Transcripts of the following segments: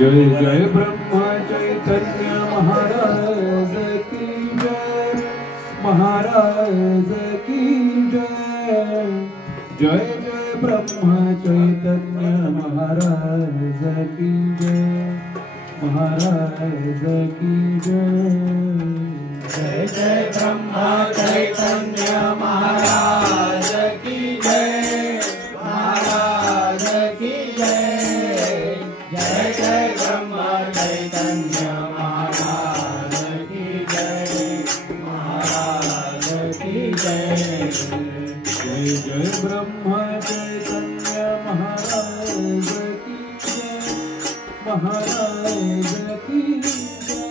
जय जय ब्रह्मा चैतन्य महाराज की जय, महाराज की जय। जय जय ब्रह्मा चैतन्य महाराज की जय, महाराज की जय। जय जय ब्रह्मा चैतन्य महाराज की जय, महाराज की जय। जय जय ब्रह्मा चैतन्य महाराज की जय, महाराज की जय। जय जय ब्रह्मा चैतन्य महाराज की जय, महाराज की जय।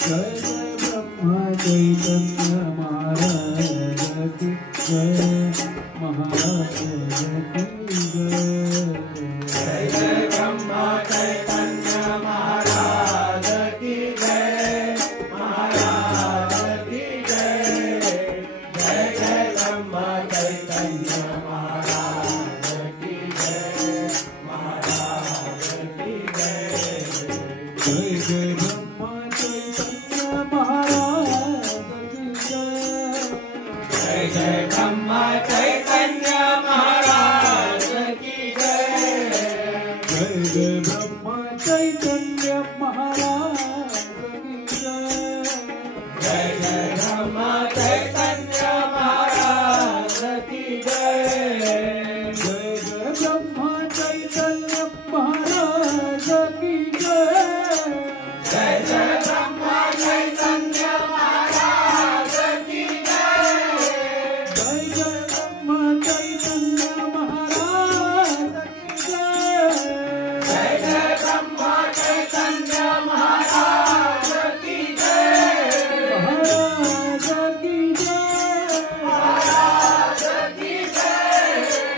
जय जय ब्रह्मा चैतन्य महाराज की जय, महाराज की जय। जय जय ब्रह्मा चैतन्य महाराज की जय, महाराज की जय। जय जय ब्रह्मा चैतन्य महाराज की जय, महाराज की जय। जय जय ब्रह्मा चैतन्य महाराज की जय। जय जय ब्रह्मा चैतन्य महाराज की जय। जय जय ब्रह्मा चैतन्य महाराज की जय। जय जय ब्रह्मा चैतन्य महाराज की जय। जय जय ब्रह्मा चैतन्य महाराज की जय। जय जय ब्रह्मा चैतन्य महाराज की जय। जय जय ब्रह्मा चैतन्य महाराज की जय। जय जय ब्रह्मा चैतन्य महाराज की जय। महाराज की जय, महाराज की जय।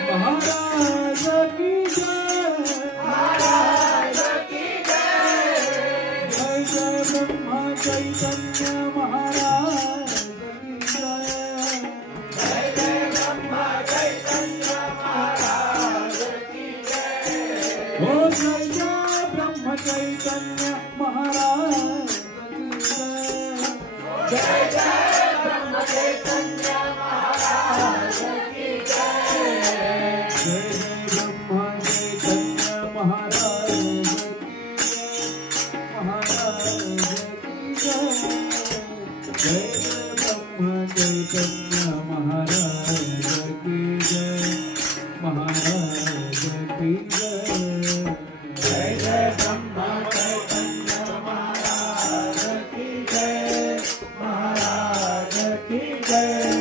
महाराज की जय। महाराज की जय। जय जय ब्रह्मा चैतन्य महाराज की जय। जय जय ब्रह्मा चैतन्य महाराज की जय। ओ जय जय ब्रह्म चैतन्य महाराज की जय। जय जय ब्रह्म चैतन्य महाराज की जय। जय जय ब्रह्मा चैतन्य महाराज की जय, महाराज की जय। जय जय ब्रह्मा चैतन्य महाराज की जय, महाराज की जय। जय जय ब्रह्मा चैतन्य महाराज की जय, महाराज की जय।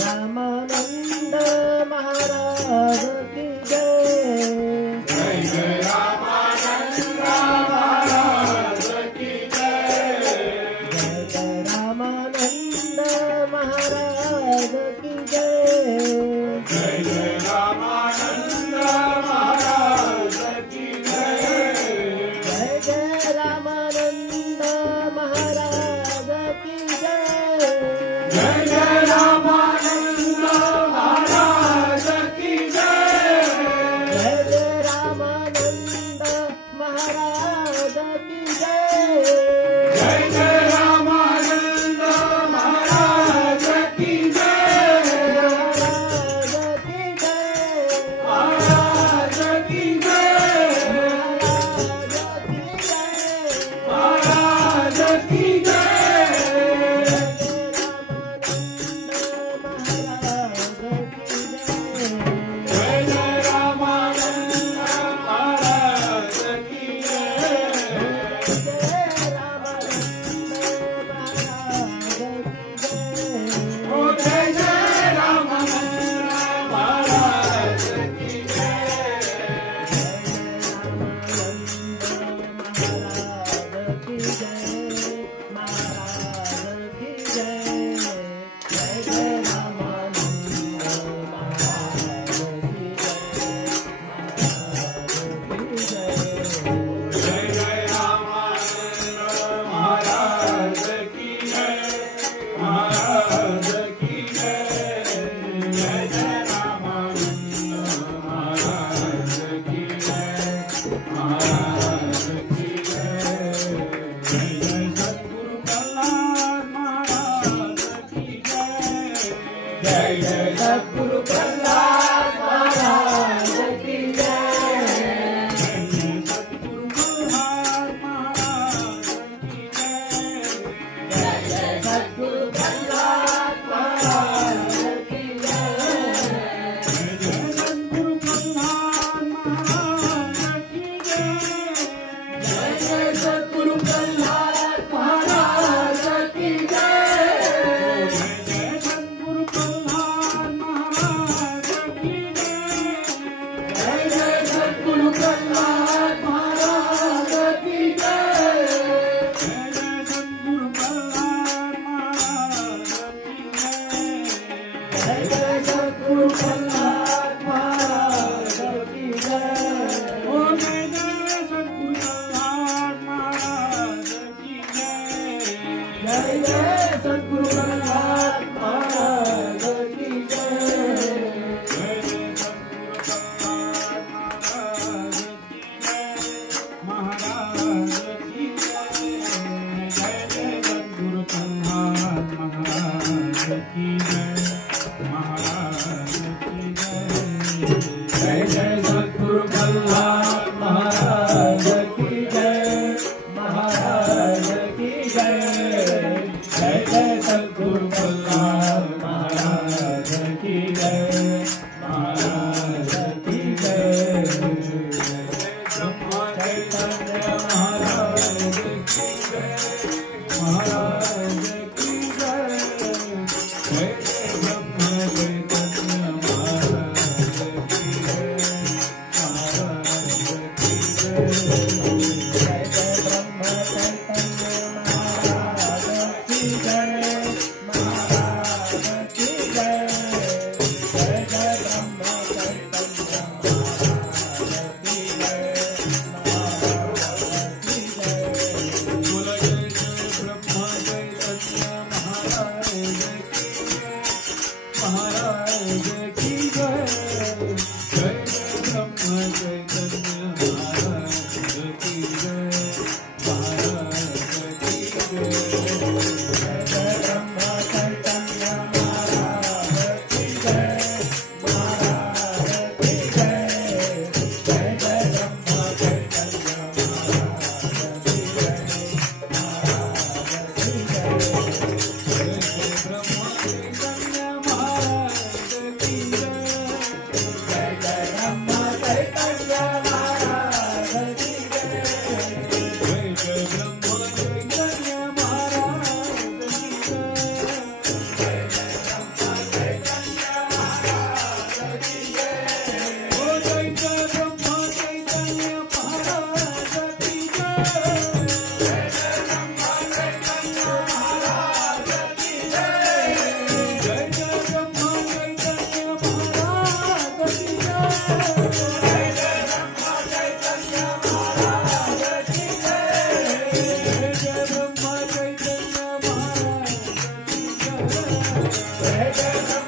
रामानंद महाराज की जय। जय जय रामानंद महाराज की जय। जय जय रामानंद महाराज की जय। जय जय रामानंद महाराज की जय। जय जय रामानंद महाराज की जय। जय जय रामानंद महाराज की जय। जय जय रामानंद महाराज की जय। जय जय रामानंद महाराज की जय। महाराज की जय। महाराज की जय। महाराज की जय। जय जय रामानंद महाराज की जय। ओ जय जय रामानंद महाराज की जय जय रामानंद महाराज की जय। महाराज की जय। जय जय रामानंद महाराज की जय। महाराज की जय। जय जय सद्गुरु प्रहलाद महाराज की जय। जय जय सद्गुरु प्रहलाद महाराज की जय। जय जय सद्गुरु प्रहलाद महाराज की जय। जय जय सद्गुरु प्रहलाद महाराज की जय। जय जय सद्गुरु प्रहलाद महाराज की जय। जय जय सद्गुरु प्रहलाद महाराज की जय। जय जय सद्गुरु प्रहलाद महाराज की जय। जय जय सद्गुरु प्रहलाद महाराज की जय। जय जय सद्गुरु प्रहलाद महाराज की जय। जय जय सद्गुरु प्रहलाद महाराज की जय। ओ जय जय सद्गुरु प्रहलाद महाराज की जय। जय जय सद्गुरु प्रहलाद महाराज की जय। जय जय सद्गुरु प्रहलाद महाराज की जय। महाराज की जय। जय जय सद्गुरु प्रहलाद महाराज की जय। महाराज की जय। जय जय सद्गुरु प्रहलाद महाराज की जय। महाराज की जय। जय जय सद्गुरु प्रहलाद महाराज की जय। महाराज की जय। ब्रह्मा चैतन्य महाराज की जय। महाराज की जय। जय जय ब्रह्मा चैतन्य महाराज की जय। महाराज की जय। जय जय ब्रह्मा चैतन्य महाराज की जय। महाराज की जय। जय जय ब्रह्मा चैतन्य महाराज की जय। महाराज की जय। बोलो जय जय ब्रह्मा चैतन्य महाराज की जय। जय जय